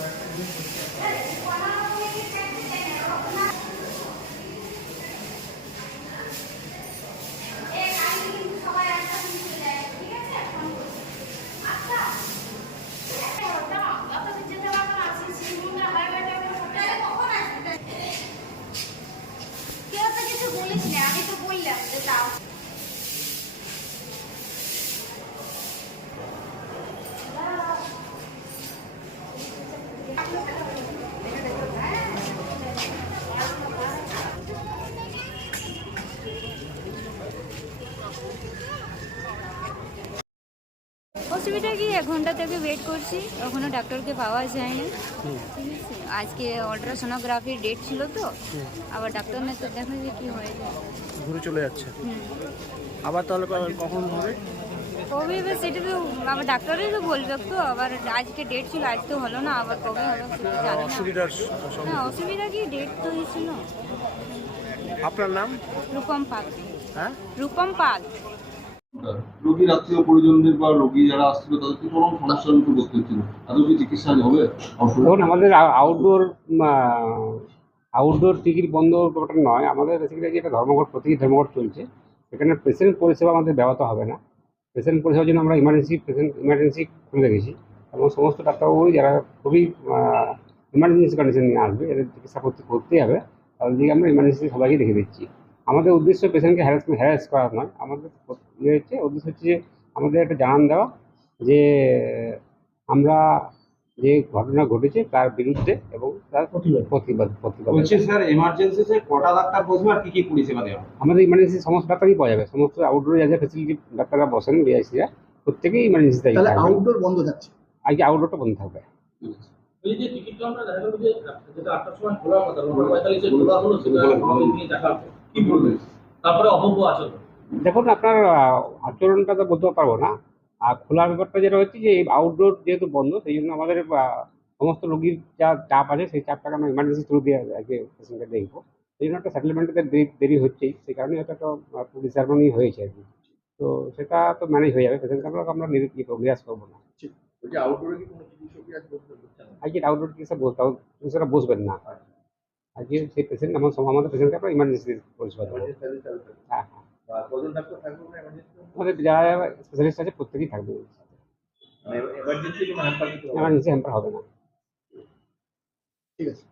É, Obrigado. অসুবিধা কি এক ঘণ্টা থেকে ওয়েট করছি। এখনও ডাক্তারকে পাওয়া যায়নি। ঠিক আছে। আজকে আলট্রাসোনোগ্রাফির ডেট ছিল তো। আবার ডাক্তার না তো দেখা যে কি হয়ে যায়। ঘুরে চলে যাচ্ছে। আবার তাহলে কখন হবে? কবে এবার সেটা তো আবার ডাক্তারই তো বলবে তো আবার আজকে ডেট ছিল আজ তো হলো না আবার কবে হবে সেটা জানি না। অসুবিধার অসুবিধা কি ডেট তো হয়েছিল। আপনার নাম? রূপম পাল। হ্যাঁ? রূপম পাল। রোগীর আত্মীয় পরিজনদের বা রোগী যারা আসছিল তাদেরকে চরম সমস্যার মুখে হচ্ছিল তাদের কি চিকিৎসা হবে? দেখুন আমাদের আউটডোর আউটডোর টিকিট বন্ধ ব্যাপারটা নয়। আমাদের বেসিক্যালি যেটা ধর্মঘট প্রতি ধর্মঘট চলছে। সেখানে পেশেন্ট পরিষেবা আমাদের ব্যাহত হবে না। পেশেন্ট পরিষেবার জন্য আমরা ইমার্জেন্সি পেশেন্ট ইমার্জেন্সি খুলে রেখেছি। এবং সমস্ত ডাক্তারবাবুই যারা খুবই ইমার্জেন্সি কন্ডিশন নিয়ে আসবে, এদের চিকিৎসা করতে, করতেই হবে। তাদের দিকে আমরা ইমার্জেন্সি সবাইকে রেখে দিচ্ছি। আমাদের উদ্দেশ্য পেশেন্টকে হ্যারাস হ্যারাস করা নয়। আমাদের ইয়ে হচ্ছে, উদ্দেশ্য হচ্ছে যে আমাদের একটা জানান দেওয়া যে আমরা যে ঘটনা ঘটেছে তার বিরুদ্ধে এবং তার প্রতিবাদ। প্রতিবাদ প্রতিবাদ। বলছি স্যার এমার্জেন্সিতে কটা ডাক্তার বসবে আর কি কি পরিষেবা দেওয়া আমাদের ইমার্জেন্সি সমস্ত ডাক্তারই পাওয়া যাবে। সমস্ত আউটডোরে যা যা ফেসিলিটি ডাক্তাররা বসেন বিআইসিরা প্রত্যেকেই ইমার্জেন্সিতে তাহলে আউটডোর বন্ধ থাকছে? আজকে আউটডোরটা বন্ধ থাকবে। এই যে টিকিট কাউন্টার দেখা গেল যে যেটা আটটার সময় খোলার কথা নটা পঁয়তাল্লিশে খোলা হলো সেটা দেখা কি বলবেন? তারপরে অভব্য আচরণ। দেখুন আপনার আচরণটা তো বলতে পারব না। আর খোলার ব্যাপারটা যেটা হচ্ছে যে আউটডোর যেহেতু বন্ধ সেই জন্য আমাদের আহ, সমস্ত রোগীর যা চাপ আছে সেই চাপটাকে আমরা ইমার্জেন্সি থ্রু দিয়ে আগে পেশেন্টকে দেখব। সেই জন্য একটা সেটেলমেন্টের দেরি দেরি হচ্ছেই। সেই কারণে হয়তো একটা পুলিশ জার্মানি হয়েছে আর কি। তো সেটা তো ম্যানেজ হয়ে যাবে। পেশেন্টকে আমরা আমরা নিরে- ইয়ে করব, নিরাশ করব না। বলছি আউটডোরে কি কোনো চিকিৎসকই আজ বসতে হচ্ছে না আজকে আউটডোর চিকিৎসা বসতে চিকিৎসাটা বসবেন না। আজকে সেই পেশেন্ট আমার সম- আমাদের পেশেন্টকে আমরা ইমার্জেন্সি পরিষেবা দেবো। হ্যাঁ। আমাদের যারা স্পেশালিস্ট আছে প্রত্যেকেই থাকবে এমার্জেন্সি হ্যাম্পার হবে না। ঠিক আছে।